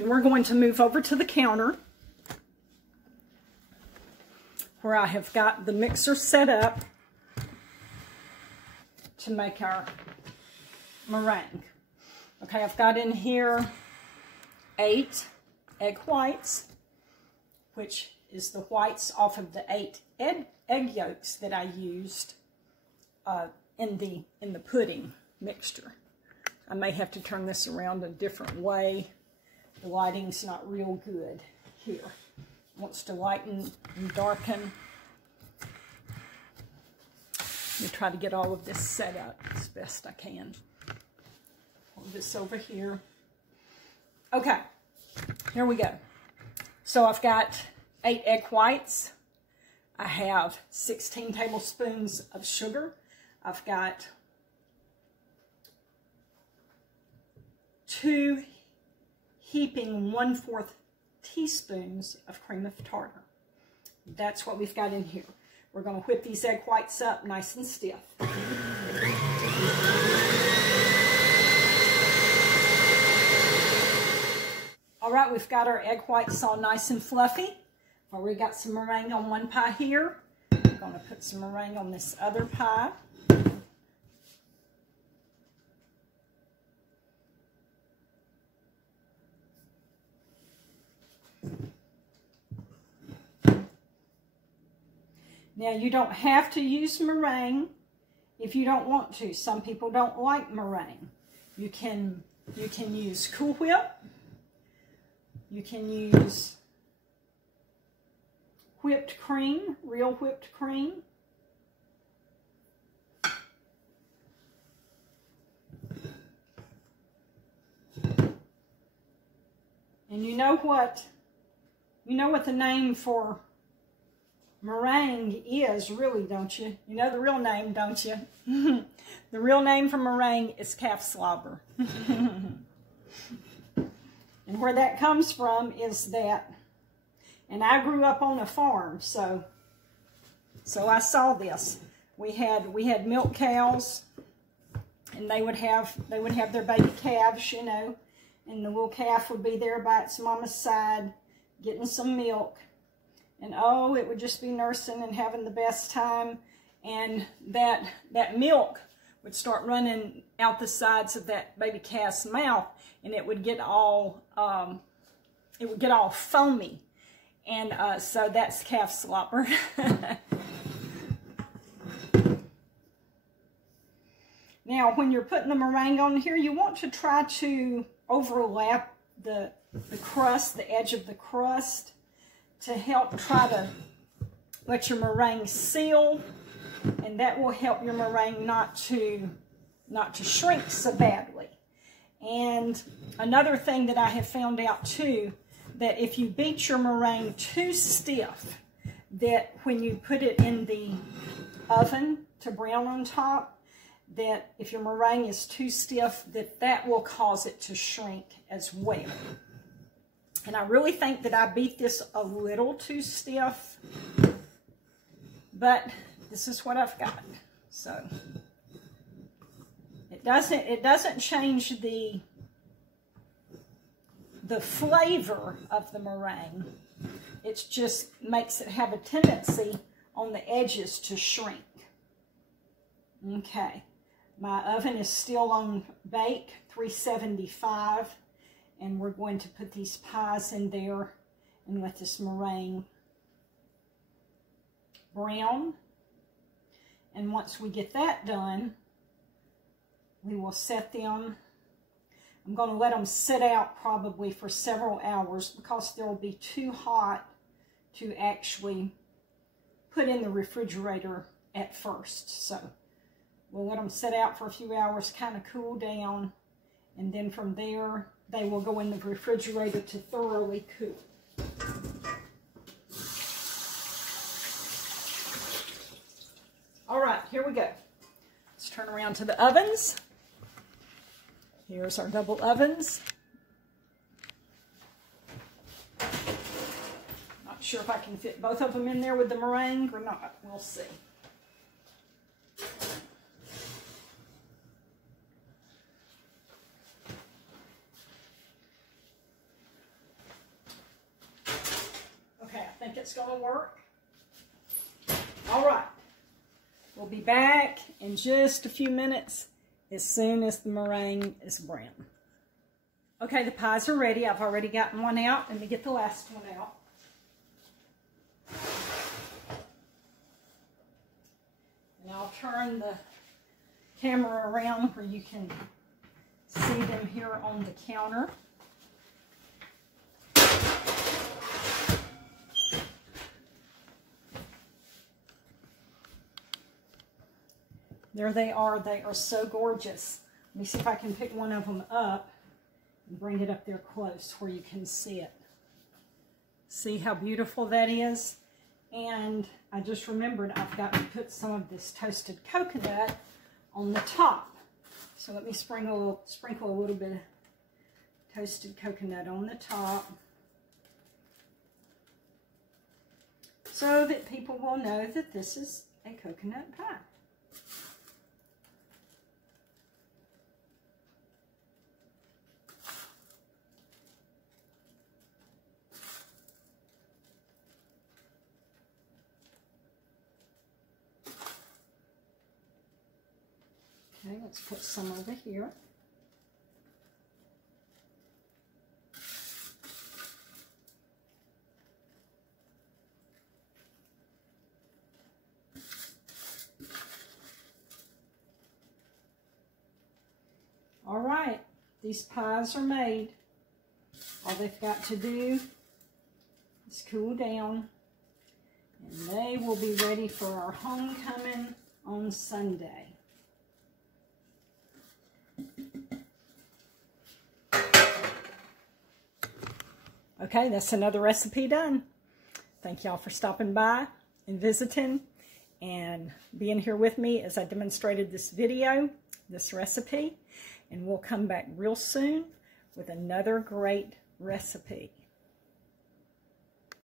And we're going to move over to the counter where I have got the mixer set up to make our meringue. Okay, I've got in here 8 egg whites, which is the whites off of the 8 egg yolks that I used in the pudding mixture. I may have to turn this around a different way. The lighting's not real good here. Wants to lighten and darken. Let me try to get all of this set up as best I can. Hold this over here. Okay, here we go. So I've got 8 egg whites. I have 16 tablespoons of sugar. I've got 2 heaping 1/4 teaspoons of cream of tartar. That's what we've got in here. We're going to whip these egg whites up nice and stiff. All right, we've got our egg whites all nice and fluffy. I've already got some meringue on one pie here. I'm going to put some meringue on this other pie. Now, you don't have to use meringue if you don't want to. Some people don't like meringue. You can use Cool Whip. You can use whipped cream, real whipped cream. And you know what the name for meringue is, really, don't you? You know the real name, don't you? The real name for meringue is calf slobber. And where that comes from is that, and I grew up on a farm, so I saw this. We had milk cows, and they would have their baby calves, you know, and the little calf would be there by its mama's side getting some milk. And oh, it would just be nursing and having the best time. And that milk would start running out the sides of that baby calf's mouth, and it would get all foamy. And so that's calf slobber. Now, when you're putting the meringue on here, you want to try to overlap the crust, the edge of the crust, to help try to let your meringue seal, and that will help your meringue not to shrink so badly. And another thing that I have found out too, that if you beat your meringue too stiff, that when you put it in the oven to brown on top, that if your meringue is too stiff, that will cause it to shrink as well. And I really think that I beat this a little too stiff, but this is what I've got. So it doesn't change the flavor of the meringue. It just makes it have a tendency on the edges to shrink. Okay, my oven is still on bake, 375. And we're going to put these pies in there and let this meringue brown. And once we get that done, we will set them. I'm going to let them sit out probably for several hours because they'll be too hot to actually put in the refrigerator at first. So we'll let them sit out for a few hours, kind of cool down, and then from there, they will go in the refrigerator to thoroughly cool. All right, here we go. Let's turn around to the ovens. Here's our double ovens. Not sure if I can fit both of them in there with the meringue or not. We'll see. it's going to work. All right. We'll be back in just a few minutes as soon as the meringue is brown. Okay, the pies are ready. I've already gotten one out. Let me get the last one out. And I'll turn the camera around where you can see them here on the counter. There they are. They are so gorgeous. Let me see if I can pick one of them up and bring it up there close where you can see it. See how beautiful that is? And I just remembered I've got to put some of this toasted coconut on the top. So let me sprinkle a little bit of toasted coconut on the top so that people will know that this is a coconut pie. Okay, let's put some over here. All right, these pies are made. All they've got to do is cool down, and they will be ready for our homecoming on Sunday. Okay, that's another recipe done. Thank y'all for stopping by and visiting and being here with me as I demonstrated this recipe. And we'll come back real soon with another great recipe.